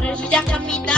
페스티벌을 시작합니다.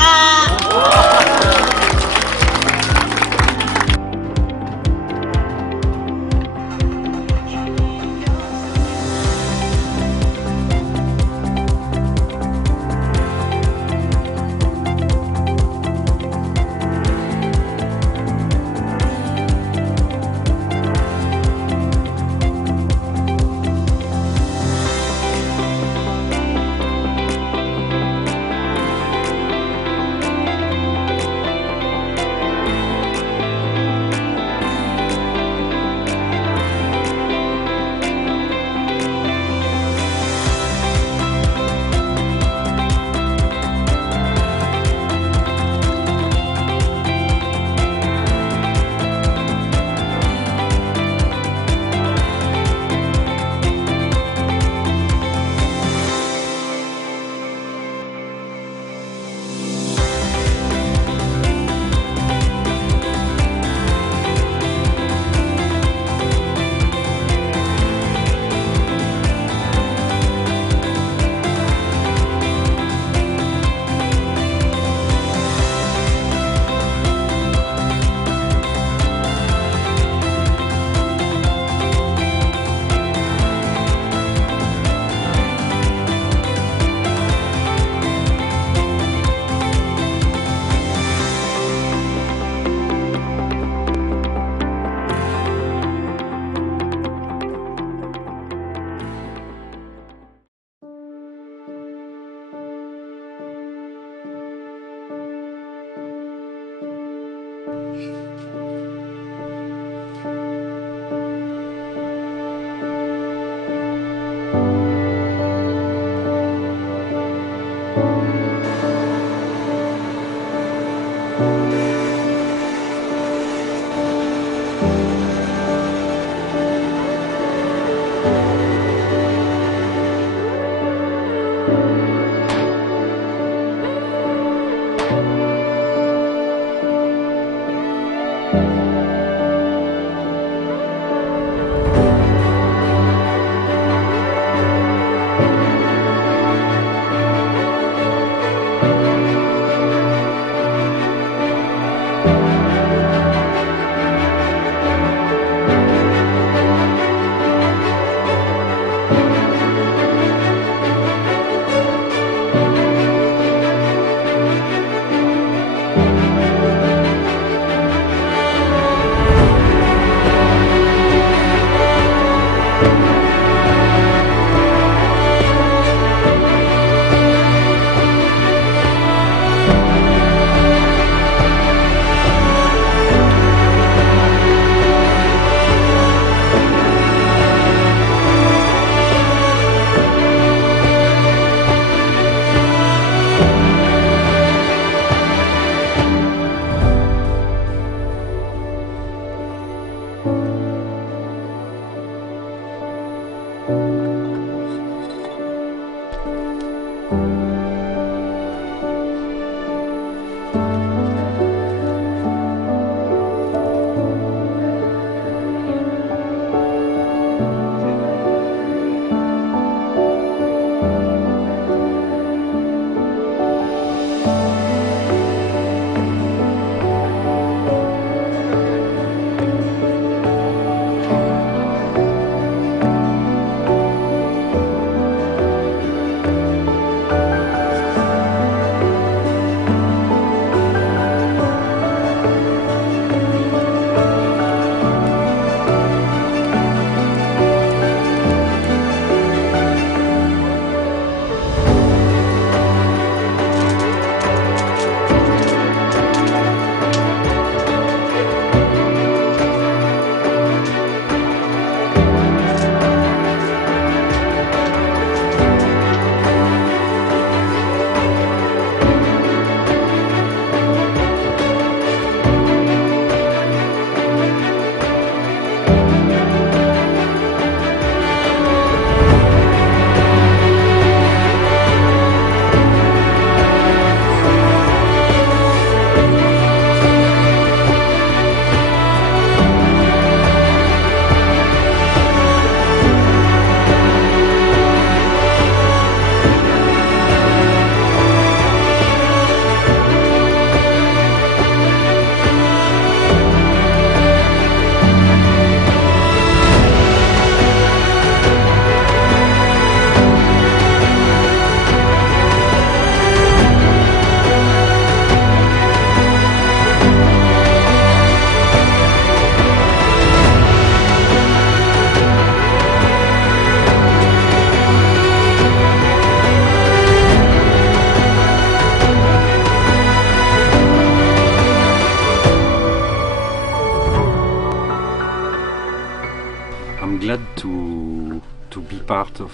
glad to be part of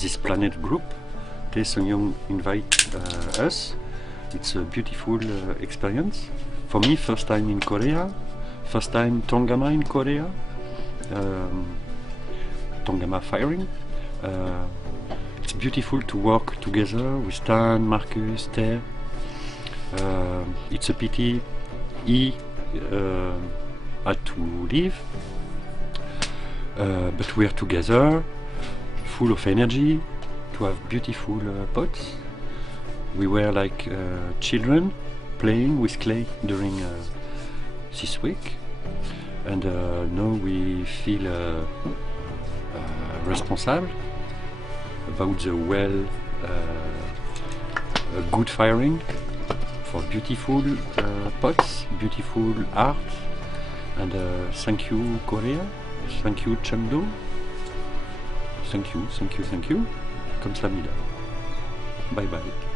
this planet group. Sung Young invite us. It's a beautiful experience. For me, first time in Korea, first time Tongama in Korea, Tongama firing. It's beautiful to work together with Stan, Marcus, Ter. It's a pity he had to leave, but we are together, full of energy, to have beautiful pots. We were like children playing with clay during this week, and now we feel responsible about the good firing for beautiful pots, beautiful art, and thank you Korea, thank you Chengdu, thank you, 감사합니다. Bye bye.